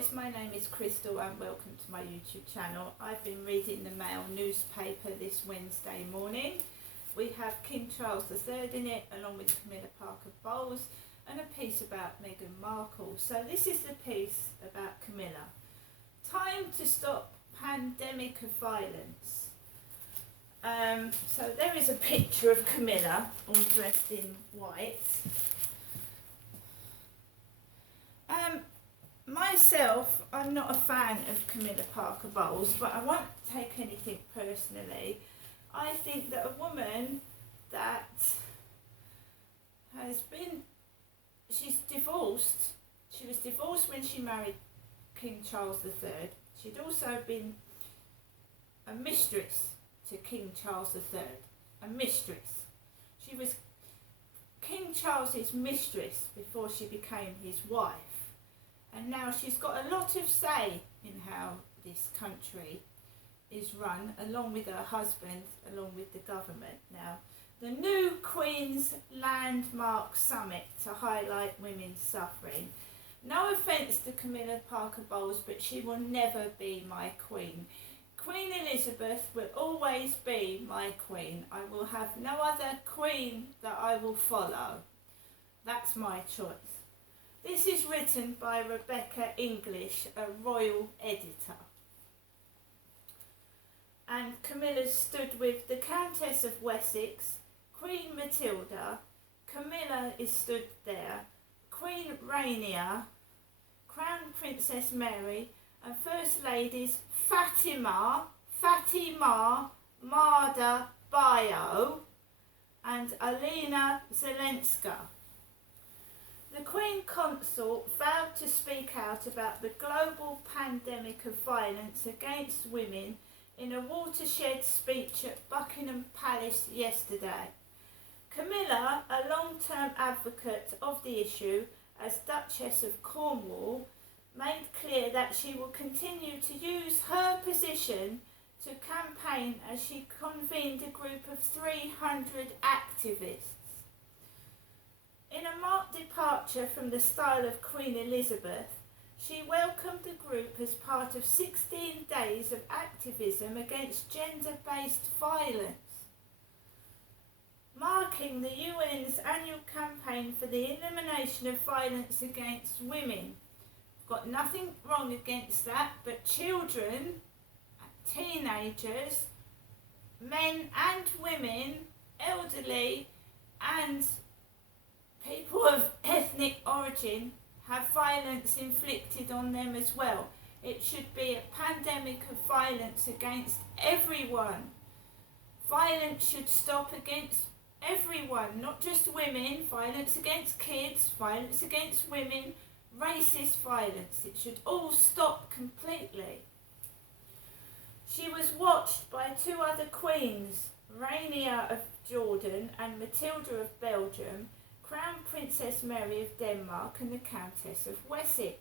guys, my name is Crystal and welcome to my YouTube channel. I've been reading the Mail newspaper this Wednesday morning. We have King Charles III in it, along with Camilla Parker Bowles, and a piece about Meghan Markle. So this is the piece about Camilla. Time to stop pandemic of violence. So there is a picture of Camilla, all dressed in white. Myself, I'm not a fan of Camilla Parker Bowles, but I won't take anything personally. I think that a woman that she's divorced. She was divorced when she married King Charles III. She'd also been a mistress to King Charles III. A mistress. She was King Charles's mistress before she became his wife. And now she's got a lot of say in how this country is run, along with her husband, along with the government. Now, the new Queen's Landmark Summit to highlight women's suffering. No offence to Camilla Parker Bowles, but she will never be my queen. Queen Elizabeth will always be my queen. I will have no other queen that I will follow. That's my choice. This is written by Rebecca English, a royal editor. And Camilla stood with the Countess of Wessex, Queen Matilda, Camilla is stood there, Queen Rania, Crown Princess Mary, and First Ladies Fatima, Marda Bayo, and Alina Zelenska. The Queen Consort vowed to speak out about the global pandemic of violence against women in a watershed speech at Buckingham Palace yesterday. Camilla, a long-term advocate of the issue as Duchess of Cornwall, made clear that she will continue to use her position to campaign as she convened a group of 300 activists. In a marked departure from the style of Queen Elizabeth, she welcomed the group as part of 16 days of activism against gender-based violence, marking the UN's annual campaign for the elimination of violence against women. Got nothing wrong against that, but children, teenagers, men and women, elderly and people of ethnic origin have violence inflicted on them as well. It should be a pandemic of violence against everyone. Violence should stop against everyone, not just women. Violence against kids, violence against women, racist violence. It should all stop completely. She was watched by two other queens, Rania of Jordan and Matilda of Belgium, Crown Princess Mary of Denmark and the Countess of Wessex.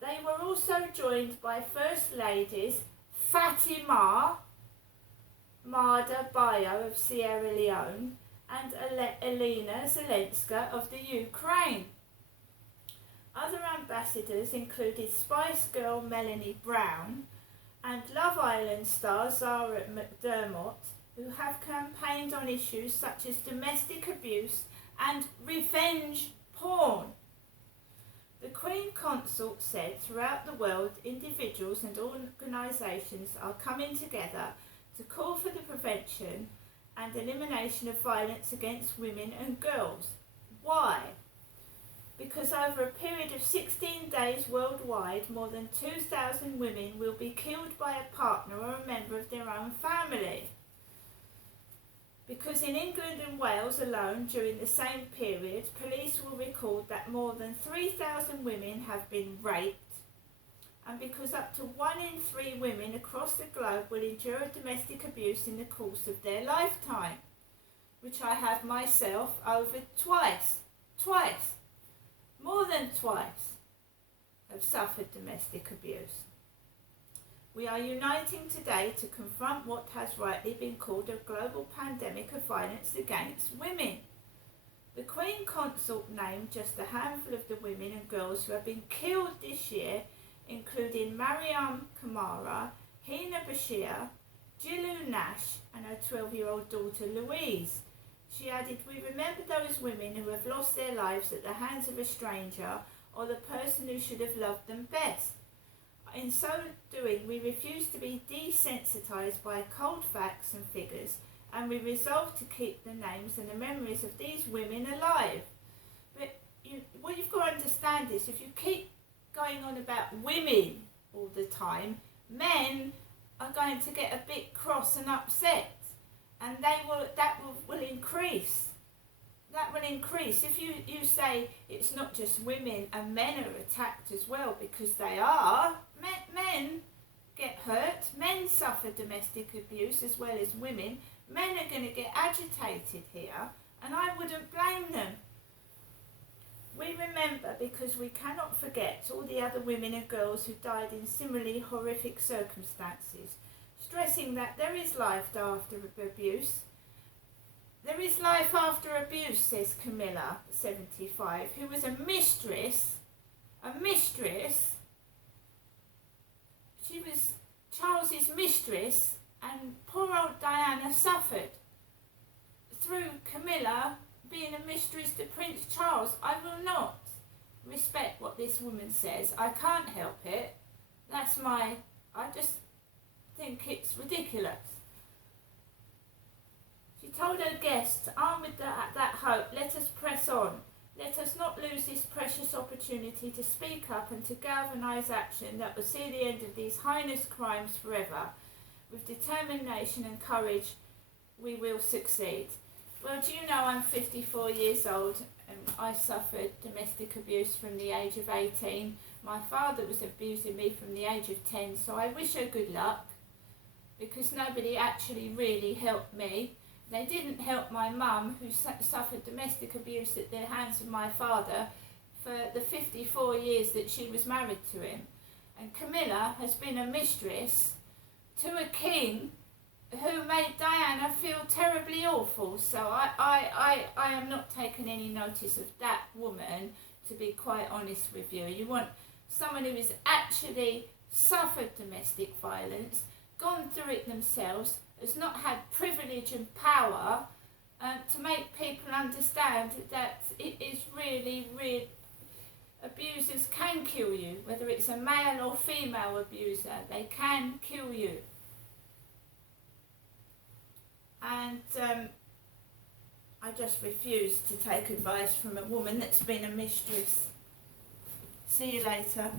They were also joined by First Ladies Fatima Marda Bayo of Sierra Leone and Alina Zelenska of the Ukraine. Other ambassadors included Spice Girl Melanie Brown and Love Island star Zara McDermott, who have campaigned on issues such as domestic abuse and revenge porn. The Queen Consort said throughout the world, individuals and organisations are coming together to call for the prevention and elimination of violence against women and girls. Why? Because over a period of 16 days worldwide, more than 2,000 women will be killed by a partner or a member of their own family. Because in England and Wales alone, during the same period, police will record that more than 3,000 women have been raped, and because up to 1 in 3 women across the globe will endure domestic abuse in the course of their lifetime, which I have myself over twice, more than twice, have suffered domestic abuse. We are uniting today to confront what has rightly been called a global pandemic of violence against women. The Queen Consort named just a handful of the women and girls who have been killed this year including Mariam Kamara, Hina Bashir, Jilu Nash and her 12-year-old daughter Louise. She added, "We remember those women who have lost their lives at the hands of a stranger or the person who should have loved them best. In so doing, we refuse to be desensitised by cold facts and figures, and we resolve to keep the names and the memories of these women alive." But what you've got to understand is, if you keep going on about women all the time, men are going to get a bit cross and upset, and that will increase. That will increase. If you say it's not just women and men are attacked as well, because they are. Men get hurt, men suffer domestic abuse as well as women. Men are going to get agitated here, and I wouldn't blame them. We remember because we cannot forget all the other women and girls who died in similarly horrific circumstances, stressing that there is life after abuse. There is life after abuse, says Camilla, 75, who was a mistress. She was Charles's mistress, and poor old Diana suffered through Camilla being a mistress to Prince Charles. I will not respect what this woman says. I can't help it. I just think it's ridiculous. She told her guests, "Armed with that hope, let us press on. Let us not lose this precious opportunity to speak up and to galvanise action that will see the end of these heinous crimes forever. With determination and courage, we will succeed." Well, do you know, I'm 54 years old and I suffered domestic abuse from the age of 18. My father was abusing me from the age of 10, so I wish her good luck, because nobody actually really helped me. They didn't help my mum, who suffered domestic abuse at the hands of my father for the 54 years that she was married to him. And Camilla has been a mistress to a king who made Diana feel terribly awful. So I am not taking any notice of that woman, to be quite honest with you. You want someone who has actually suffered domestic violence, gone through it themselves, has not had privilege and power, to make people understand that it is really, abusers can kill you, whether it's a male or female abuser, they can kill you. And I just refuse to take advice from a woman that's been a mistress. See you later.